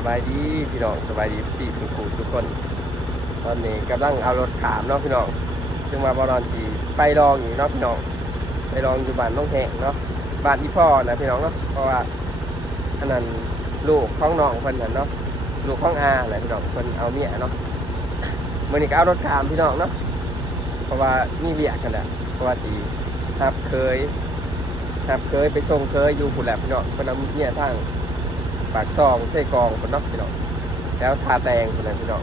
สบายดีพี่น้องสบายดีสี่สุขุทุกคน ตอนนี้กำลังเอารถขามเนาะพี่น้องจึงมาบอลอนสีไปลองอยู่เนาะพี่น้องไปลองอยู่บ้านน้องแหงเนาะบ้านที่พ่อนะพี่น้องเนาะเพราะว่าอันนั้นลูกของน้องเพิ่นน่ะเนาะลูกของอาแหละพี่น้องเพิ่นเอาเมียเนาะมื่อนี้ก็เอารถขามพี่น้องเนาะเพราะว่ามีเวียกันแหละเพราะว่าสีหับเคยหับเคยไปส่งเคยอยู่ผู้นแหลพี่น้องเพิ่นเอาเมียทาง ปากซองเส้กองเพิ่นนาะพี่น้องแล้วทาแตงคนนั้นพี่น้อง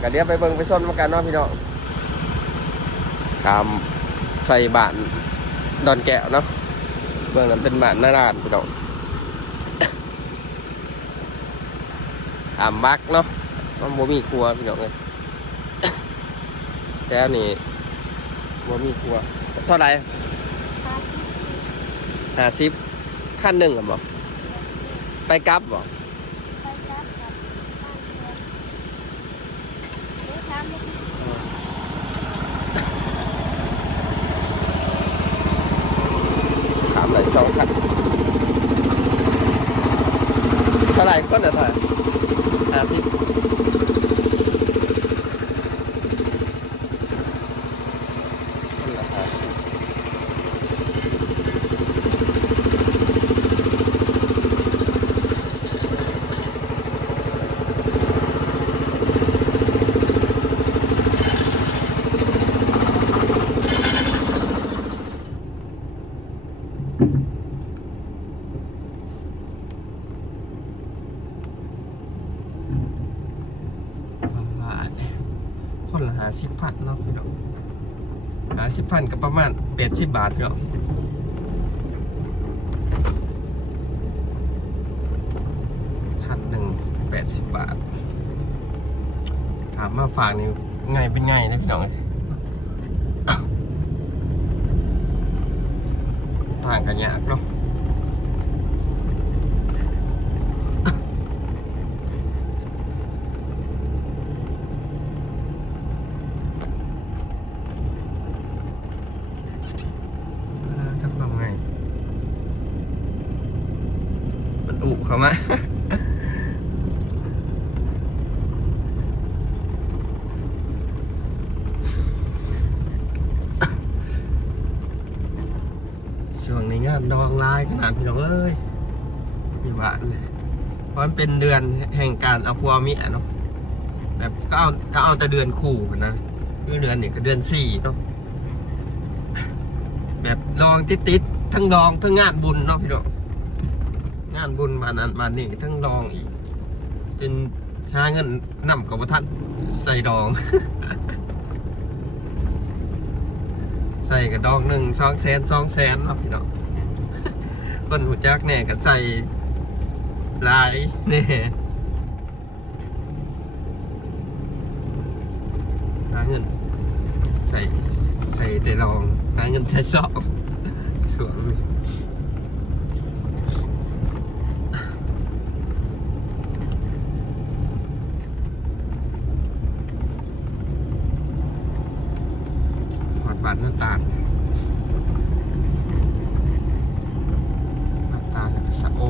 ก็เดี๋ยวไปเบิ่งไปส้นมากันเนาะพี่น้องตามใส่บานดอนแก้วเนาะเบิ่งนั้นเป็นบานนาราดพี่น้องตามบักเนาะมันบ่มีครัวพี่น้องเลยแต่นี้บ่มีครัวเท่าไหร่ห้าสิบขั้นหนึ่งหรอ่ะบ่ไปกลับบ่ถามเลยสองคันเท่าไหร่คนเดียวเท่าไหร่ห้าสิบคนละห้าสิบบาทคนละห้าสิบพันเนาะพี่น้องห้า สิบพันก็ประมาณแปดสิบบาทพี่น้องพันหนึ่งแปดสิบบาท ถามมาฝากนี่ไงเป็นไงนะพี่น้อง ทางกันยากเนาะ จะทำไง มันอุเขามา ช่วงนี้งานดองลายขนาดพี่น้องเอ้ยอยู่บ้านเลย เป็นเดือนแห่งการเอาพัวเมียเนาะแบบก็เอาก็เอาแต่เดือนคู่นะคือเดือนนี้ก็เดือนสี่เนาะแบบลองติดติดๆทั้งลองทั้งงานบุญเนาะพี่น้องงานบุญมานั้นมานี่ทั้งลองอีกจนหาเงินนำกับท่านใส่ดอง ใส่กับดองหนึ่งสองแสนสองแสนเนาะพี่น้องคนหูจักแน่ก็ใส่ หลายแน่หาเงินใส่ใส่แต่ลองหาเงินใช้สอบสวงนี่หอดบาดหน้าตาลหน้าตาลแล้วก็สะโอ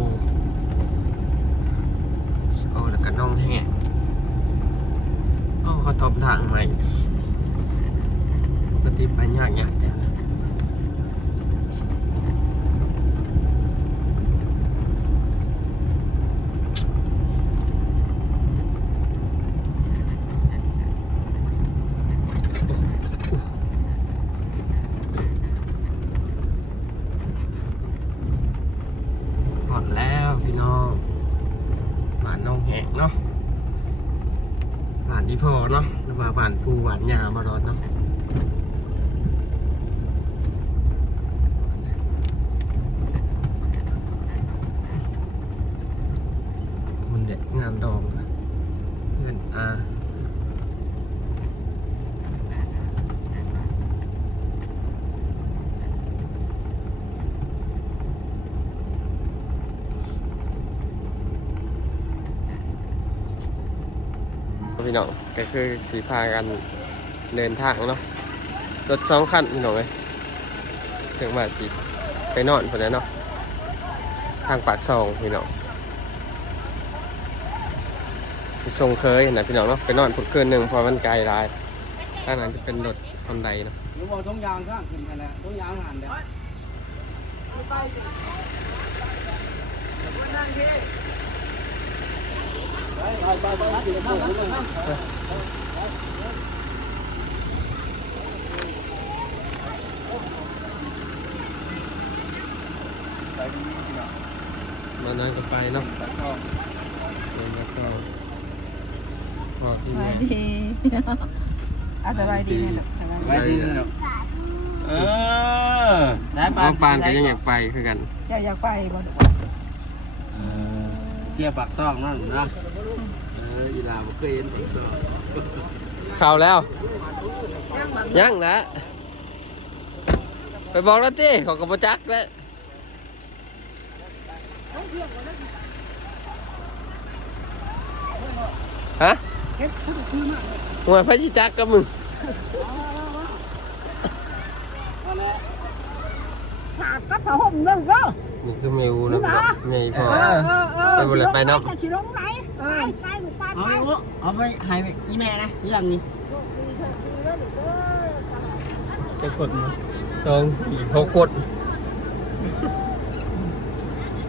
สะโอแล้วก็น่องแห้งอ้อเขาทบทางใหม่ ปฏิปัญญายากจังหมดแล้วพี่น้องบ้านน้องแหงเนาะบ้านที่พอเนาะหรือว่าบ้านปูบ้านยามารอดเนาะมันเด็กงานดองเพื่อนอาพี่น้องก็คือสีพากัน เดินทางเนาะรถสองคันพี่น้องเลยถึงมาสีไปนอนคนนั้นเนาะทางปากซองพี่น้องส่งเคยนะพี่น้องเนาะไปนอนพุดคืนหนึ่งเพอมันไกลหลายถ้างนั้นจะเป็นรถคอนไดเนาะหรือว่าต้องยางข้างขึ้นกันแล้วต้องยางหันเดียวไปไปไปไป ไปไปมานั่งก็ไปเนาะไปเข้าเดินมาเข้าพอที่สแม่บายดีอะสบายดีไหมลูกสบายไปดีดีเนาะเออได้น้องปานก็ยังอยากไปคือกันอยากอยากไปบ่ลูกเที่ยวปากซองนั่นนะเอออีลาบ่เคยเห็นปากซองเข้าแล้วยังนะ ไปบอกแล้วเติเของกบจักแล้วฮะหัวพระชิจักกับมึงฉากกับผ้าห่มนึงก็นี่คือเมวูนะเมย์พอเออไปบ่เลยไปนาะสิลงไหนเออไปไปเอาไปไปเอาไปหายไปอีแม่นะเรื่องนี้จะกดมา สองสี่หกคน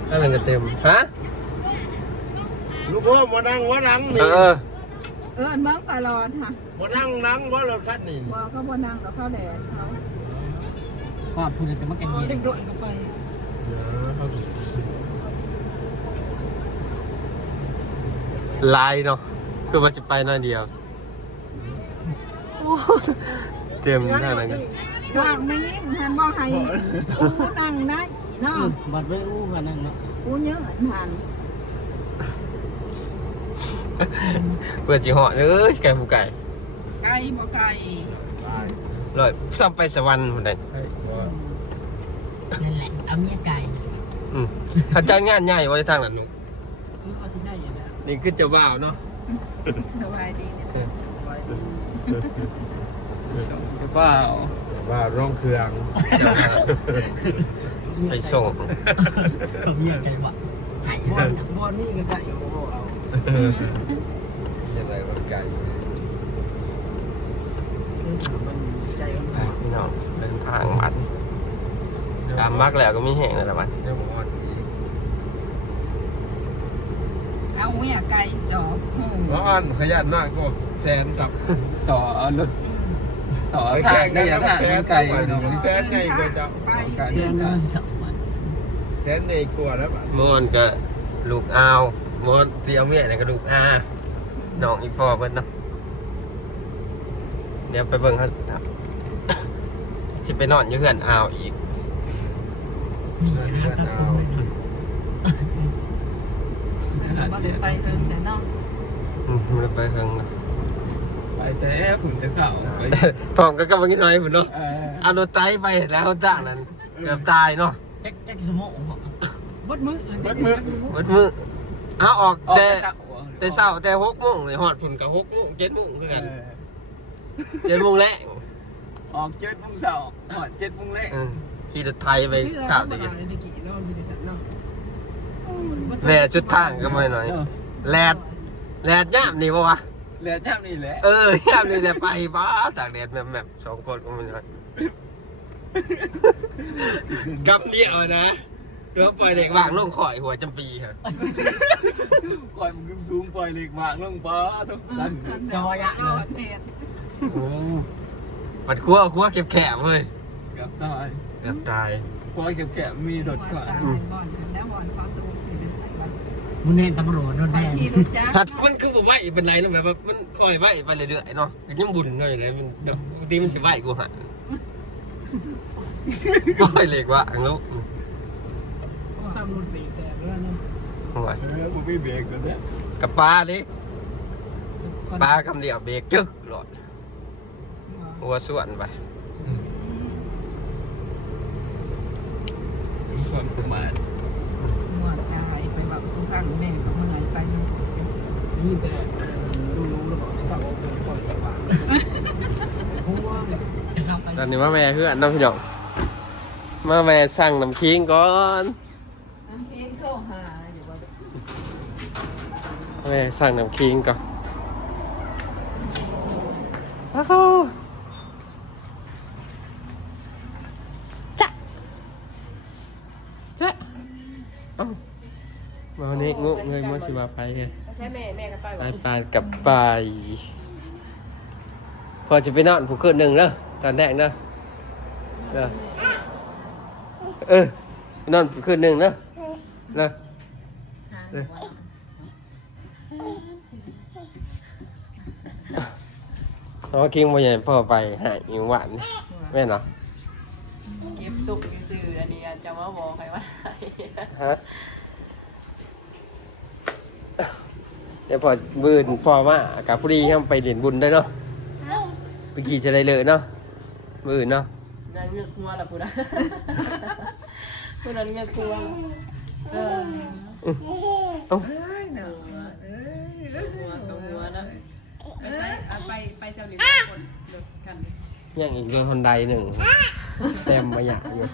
อะไรกันเต็ม ฮะ ลูกพ่อมานั่งว่านั่งเอนี่อเออเมืองปลาลอนค่ะมานั่งนั่งว่ารถคันนี่บ่ก็บ่นั่งแล้วเข้าแดดเขาก็พูดแต่มากันเย็นเด็กด้วยก็ไปลายเนาะ คือมันจะไปหน้อยเดียวโอ้เต็มหน้านั้นกัน ว่างไม่ยิ่งหันบ่ให้กูนั่งได้เนาะบัดไปอู้กันนั่งเนาะกูเยอะหันเพื่อจีเหาะเอ้ยไก่ผู้ไก่ไก่บ่ไก่ลอยซ้ำไปสวรรค์คนใดนั่นแหละเอาเมียไก่อืมเขาจัดงานใหญ่ไว้ทางนั้นลูกเอาที่ได้อย่างนี้นี่คือเจ้าบ่าวเนาะสบายดีเนี่ยสบายดีเจ้าบ่าว ว่าร่องเครือง ไปส่งเอาเมียไก่วะหายบอลบอลนี่ก็ไก่โอ้เอายังไงว่าไก่มันใจมันไปพี่น้องเดินทางบัดตามมักแล้วก็มีแห้งแล้วล่ะบัดยังบอกว่าอีกเอาเนี่ยไก่จอบหูว่าอ่อนขยันหน้าก็แสนสับ สอรถ สอไปทาแข่งงกัเนี่นยนะทางแสนไก่ไก่เนาะแสนไงกว่าเจ้าไก่เชียร์นั่นจับมันแสนในกลัวแล้วป่ะมอนก็ลูกอาวมอนเตรียมเมียเนี่ยก็ลูกอาน้องอีฟอเพิ่นเนาะเดี๋ยวไปเบิ่งเขาครับสิไปนอนอยู่เพื่อนอาวอีกมีเลือดเอาบ่ได้ไปเอิงแต่เนาะอืมมันไปเพิ่งนะ ไปแต่ผุนจะเข่าไปพร้อมก็กำลังนิดหน่อยพุ่นเนาะเออเอารถไตไปแล้วจ้างนั้นเกือบตายเนาะแจ็คแจ็คสมองบดมือเบิดมือหมดมือเอาออกออกแต่แต่แต่เช้าแต่หกโมงเลยหอดพุ่นกับหกโมงเจ็ดโมงคือกันเจ็ดโมงแรกออกเจ็ดโมงเสาร์หอดเจ็ดโมงแรกเออขี่รถไทยไปข้าวเด็กในตะกี้เนาะมีแต่สัตว์เนาะแหล่ชุดทางก็ไม่หน่อยแลดแลดย่ามนี่ปะวะ เหลือจ้านี่แหละเออย่ามนี่แหละไปป้าตากแดดแบบแบบสองคนก็ไม่หน่อยกับเดียวนะตัวปล่อยเด็กวางลงข่อยหัวจำปีครับปล่อยมันก็ซูมปล่อยเหล็กวางลงป้าทุกสันจอยะโดดเด่นโอ้ปัดคั่วคั่วเก็บแขมเลยกับตายเกือบตายปล่อยเก็บแกะมีรถก่อนตายบ่อนกันแล้วบ่อนเข้าตูไปดึงไปบ่อน มึงเน้นตำรวจโดนไปแดงที่รู้จักหัดมันคือแบบไหวเป็นไรแล้วแบบว่ามันคอยไหวไปเรื่อยๆเนาะยังบุญหน่อยเลยมันเดี๋ยวบางทีมันสิไหวกูหันก็ให้เล็กว่าอังลูกซ้ำรถเบรกแตกแล้วเนาะโอ้ยเออผมไม่เบรกแล้วเนี่ยกับปลาดิปลาคำเดียวเบรกจึ๊กหลอดหัวส่วนไป ความประมาท ม่วนกายไปแบบสุพรรณแม่ก็เมื่อยไปนู่น นี่แต่รู้รู้แล้วบอกสภาพว่าปล่อยแต่ว่าเพราะว่าจะทำไปตอนนี้มาแม่เพื่อนเน้องพี่น้องมาแม่สั่งน้ำคิงก่อนน้ำเองโทรหาอยู่ว่าแม่สั่งน้ำคิงก่อนเเข้าจ้ะจ้ะเอ้ามาวันนี้งูเงยมัวสิมาไปไง ใช่แม่แม่ก็ไปไปปานกับไป พอจะไปนอนผู้คืนหนึ่งเนอะตอนแรกเนอะเนอะเออไปนอนผู้คืนหนึ่งเนอะเนอะเนอะเพราะว่ากิ้งมาใหญ่พ่อไปหาอิงหวานแม่นเหรอเก็บสุกซื่ออันนี้จะมาบอกใครว่า ฮะเดี๋ยวพอบืนพอมากับผู้ดียังไปเด่นบุญได้เนาะไปขี่จะได้เลยเนาะบืนเนาะนั่นเงือกหัวละพูดนะพูดนั้นเงือกหัวเออเอ้าเนื้อเอ้ยหัวกับหัวนะไปใส่ไปไปเซลล์คนเลิกกันยังอีกเรื่องคนใดหนึ่งเต็มมาอยากอยู่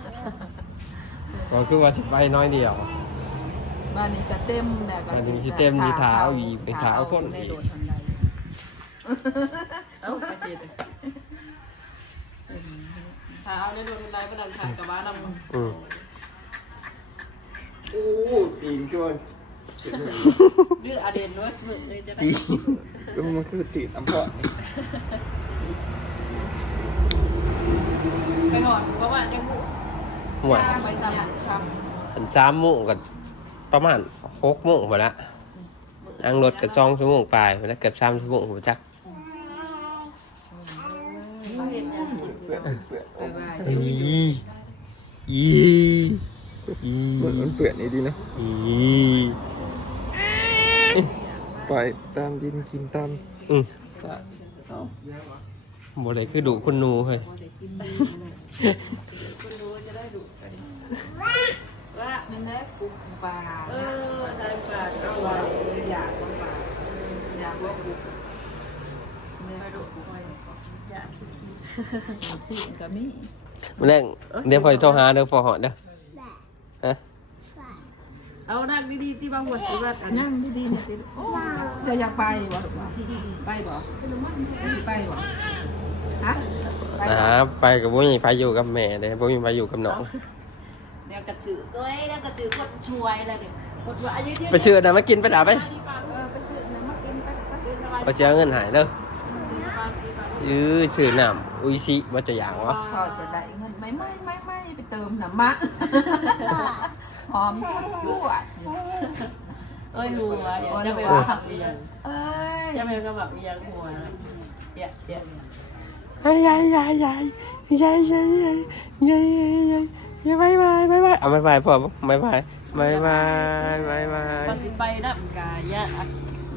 ก็คือว่าสิไปน้อยเดียว บ้านนี้ก็เต็มแหละบ้านนี้สิเต็มมีเท้าอีกไปเท้าคนในอีกโดดทันใดเอ้าไปสิถ้าเอาในโดดทันใดก็นั่งทานกับบ้านนำอืมโอ้ตีนจนดื้ออเดนด้วยมึงเลยจะได้ตีก็มันคือติดอัมพอดไปหอดเพราะว่ายังบุหัวไปซ้ำซ้อันสามโมงกับ ประมาณหกโมงพอละนั่งรถกับสองชั่วโมงไปพอละเกือบสามชั่วโมงผมจักำเขาเห็นยังกินไปไปอีอีอีเหมือนมันเปื่อนนี่ดีนะอีปล่อยตามดินกินตามอืมสระเอาบ่ได้คือดุคุณหนูเฮ้ยคุณรู้จะได้ดุกัน ว่านั่นแหละกุ๊กปลาเออใช่ปลาเอาไว้อยากว่าปลาอยากว่ากุ๊กไปดุไปอยากกินกับมี่มาแรงเดี๋ยวพอจะโทรหาเดี๋ยวพอหอดเด้อฮะเอานั่งดีๆที่บ้านหัวที่บ้านั่งดีๆเนี่ยสิจะอยากไปบ่ไปบ่ไปบ่ฮะไปกับบ่มีไฟอยู่กับแม่เด้บ่มีไฟอยู่กับน้อง เดี๋ยวกระถือก็ไอ้เดี๋ยวกระถือคนช่วยอะไรเนี่ยคนว่าอายุเยอะไปซื้ออันนะมากินไปด่าไปเออไปซื้อน้ำมากินไปไปสบายไปเสียเงินหายเด้อสบายดีป่ะยื้อซื้อน้ำอุยชิว่าจะอย่างวะเขาจะได้เงินไม่ไม่ไม่ไม่ไปเติมน้ำมันหอมทั่วเอ้ยหัวเดี๋ยวจะไปผักเรียนเอ้ยจะไปกระบักเรียนหัวนะเดี๋ยวเดี๋ยวยายยายยายยายยายยายยาย ยายยายยายยายบายบายบายบายเอาบายบายพ่อบายบายบายบายบายบายพอสิไปนับกายะ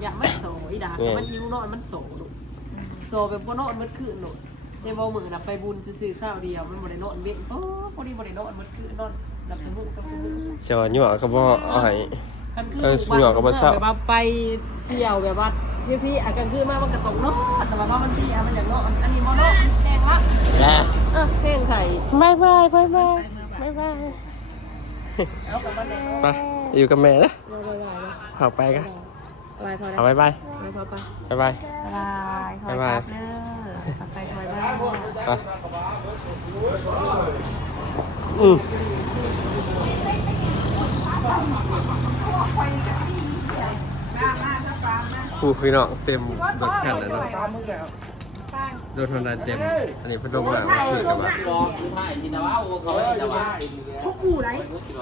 ยะมันโสอีดามันหิวนอนมันโสลูกโสแบบบ่นอนมันคืนโหลดในบ่มือน่ะไปบุญซื้อข้าวเดียวมันบ่ได้นอนเว้นโอ้พอดีบ่ได้นอนมันคืนนอนดับสมุนกับสมุนจอหยั่วก็บ่เอาให้กันคือเออสุดยอดกับบ่ชอบแบบว่าไปเที่ยวแบบว่าพี่ๆอะกันคือมามันก็ต้องนอนแต่ว่ามันพี่อะมันอยากนอนอันนี้บ่นอนแห้งละนะเออแห้งไข่บายบายบายบาย บายบายเอากลับบ้านเลยไปอยู่กับแม่นะบายบายเอาไปกันบายพอแล้วเอาบายบายบายพอไปบายบายบายบายคอยครับเด้อไปคอยบ้านไปอืมผู้พี่น้องเต็มรถคันแล้วเนาะ รถมันเต็ม อันนี้เพิ่นลงมาว่าคือกับว่า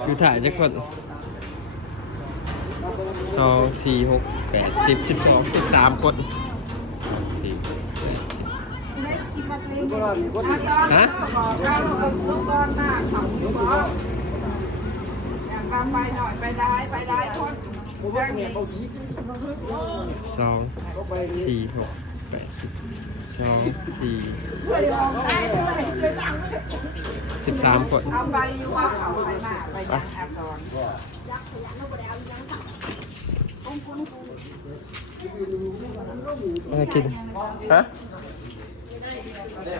คือถ่ายจักคนสองสี่หกแปดสิบสิบสองสิบสามคนสี่แปดสิบฮะบอกเราเออลูกก้อนหน้าเขาอยู่บ่อยากไปหน่อยไปได้ไปได้คนได้เนี่ยสองสี่หกแปดสิบ สองสี่สิบสามคนเอาไปอยู่ว่าเขาไปมาไปยังแอบสอนอะไรกิน ฮะ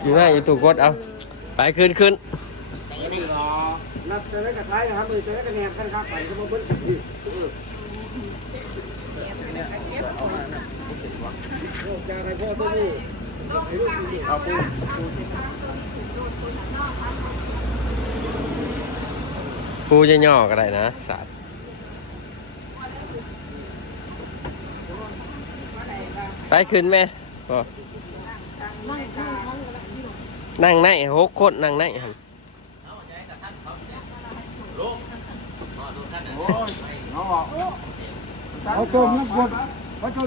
อยู่ไหนอยู่ตู้กดเอา ไปขึ้นขึ้นนับจะได้กระท้ายนะครับมือจะได้กระแนมกันครับไปก็มาเบิ้ลกันที่จะอะไรพ่อตัวนี้ เอาปูปูย่อก็ได้นะสาดไปขึ้นไหมบ่นั่งไหนหกคนนั่งไหนหั่นเอาโจมนักบด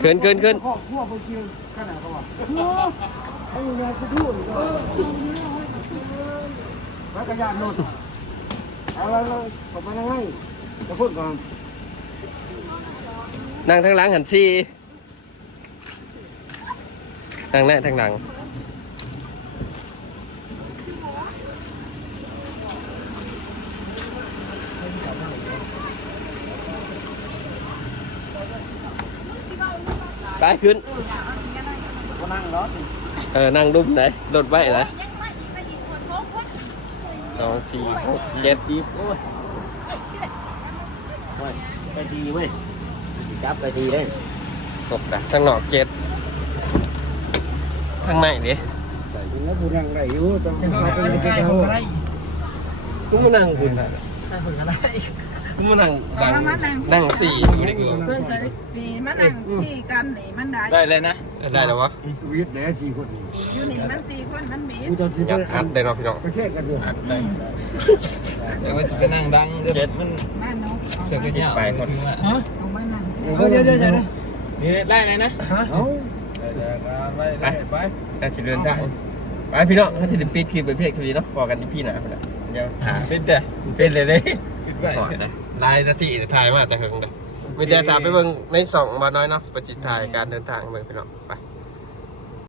ขึ้นขึ้นขึ้น ขนาดเขาอะให้แม่กูพูดก็แล้วก็ญาติโน่นเอาแล้วก็ไปยังไงจะพูดก่อนนั่งทางหลังหันซีนั่งไหนทางหลังไปขึ้น นั่งรถเออนั่งดุ้มไหนรถไว้ไหนสองสี่หกเจ็ดดีโอ้ยโอ้ยไปดีเว้ยจับไปดีเลยหกนะทางนอกเจ็ดทางในดิแล้วกูนั่งไหนอยู่ต้องเอาไปในเท้ากูมานั่งคุณนะกูมานั่งดังนั่งสี่อยู่นี่นี่มันนั่งที่กันนี่มันได้ได้เลยนะได้แล้ววะวิทย์แหน่สี่คนอยู่นี่มันสี่คนมันมีกูจะสิอไปยากอัดได้เนาะพี่น้องไปแค่กันอยู่อัดได้เดี๋ยวว่าจะไปนั่งดังเจ็ดมันบ้านเนาะเสือกเงี้ยไปคนฮะเอาไว้นั่งเดี๋ยวเดี๋ยวเดี๋ยวนี่ได้เลยนะเอาไปไปไปแต่สิเดินทางไปพี่น้องถ้าสิได้ปิดคลิปไปเพียงเท่านี้เนาะพอกันที่พี่หนาพุ่นน่ะเดี๋ยวถ่ายเป็นแต่เป็นเลยเลยปิดไป ก่อนนะลายนาทีเดี๋ยวถ่ายมาแต่เฮิงเด้อวิทยาศาสตร์ไปเบิ่งในสองบาน้อยเนาะประจิตถ่ายการเดินทางเบิ่งพี่น้องไป